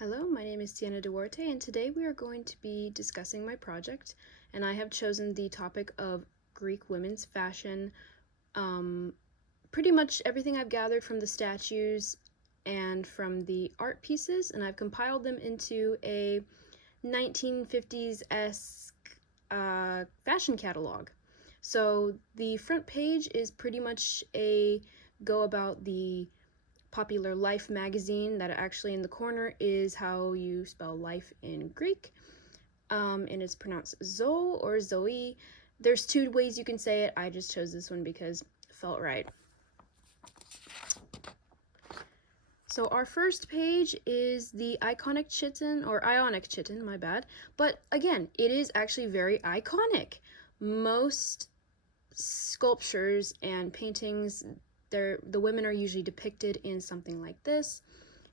Hello, my name is Siena and today we are going to be discussing my project, and I have chosen the topic of Greek women's fashion. Pretty much everything I've gathered from the statues and from the art pieces, and I've compiled them into a 1950s-esque fashion catalog. So the front page is pretty much a go about the Popular Life magazine. That actually in the corner is how you spell life in Greek, and it's pronounced Zo or Zoe. There's two ways you can say it. I just chose this one because it felt right. So our first page is the iconic chitin, or ionic chitin, my bad. But again, it is actually very iconic. Most sculptures and paintings, the women are usually depicted in something like this.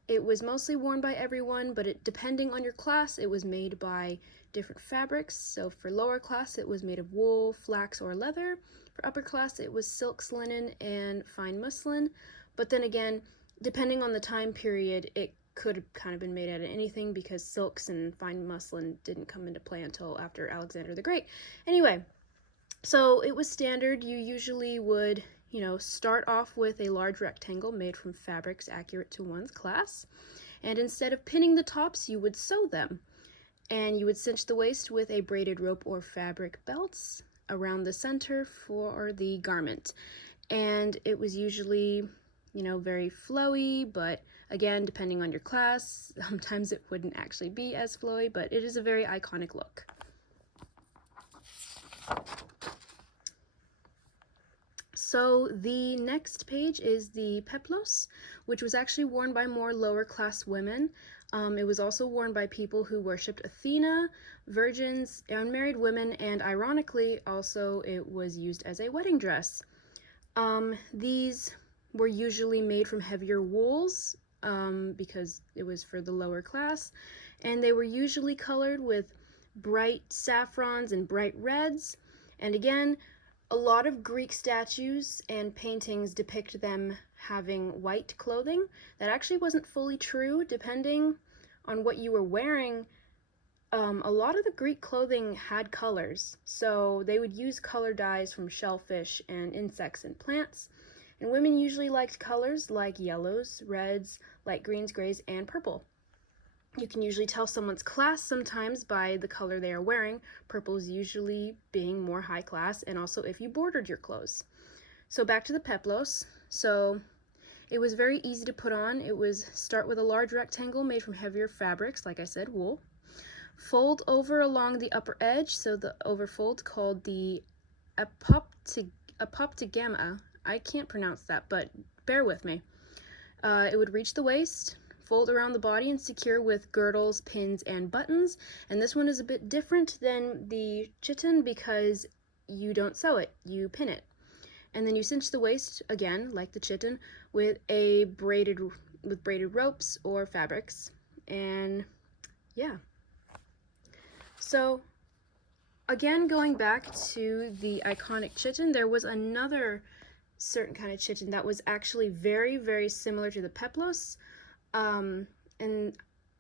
It was mostly worn by everyone, but depending on your class, it was made by different fabrics. So for lower class, it was made of wool, flax, or leather. For upper class, it was silks, linen, and fine muslin. But then again, depending on the time period, it could have kind of been made out of anything because silks and fine muslin didn't come into play until after Alexander the Great. Anyway, so it was standard. You usually would, start off with a large rectangle made from fabrics accurate to one's class. And instead of pinning the tops, you would sew them. And you would cinch the waist with a braided rope or fabric belts around the center for the garment. And it was usually, very flowy, but again, depending on your class, sometimes it wouldn't actually be as flowy, but it is a very iconic look. So the next page is the peplos, which was actually worn by more lower class women. It was also worn by people who worshipped Athena, virgins, unmarried women, and ironically, also it was used as a wedding dress. These were usually made from heavier wools because it was for the lower class, and they were usually colored with bright saffrons and bright reds. And again, a lot of Greek statues and paintings depict them having white clothing. That actually wasn't fully true. Depending on what you were wearing, a lot of the Greek clothing had colors. So they would use color dyes from shellfish and insects and plants. And women usually liked colors like yellows, reds, light greens, grays, and purple. You can usually tell someone's class sometimes by the color they are wearing, purples usually being more high class, and also if you bordered your clothes. So back to the peplos. So it was very easy to put on. It was start with a large rectangle made from heavier fabrics, like I said, wool. Fold over along the upper edge, so the overfold called the apoptygama. I can't pronounce that, but bear with me. It would reach the waist, fold around the body, and secure with girdles, pins, and buttons. And this one is a bit different than the chitin because you don't sew it, you pin it. And then you cinch the waist, again, like the chitin, with braided ropes or fabrics. And yeah. So again, going back to the iconic chitin, there was another certain kind of chitin that was actually very, very similar to the peplos. And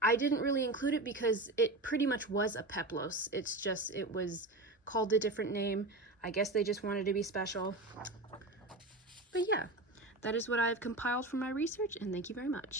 I didn't really include it because it pretty much was a peplos. It's just, it was called a different name. I guess they just wanted to be special. But yeah, that is what I've compiled from my research, and thank you very much.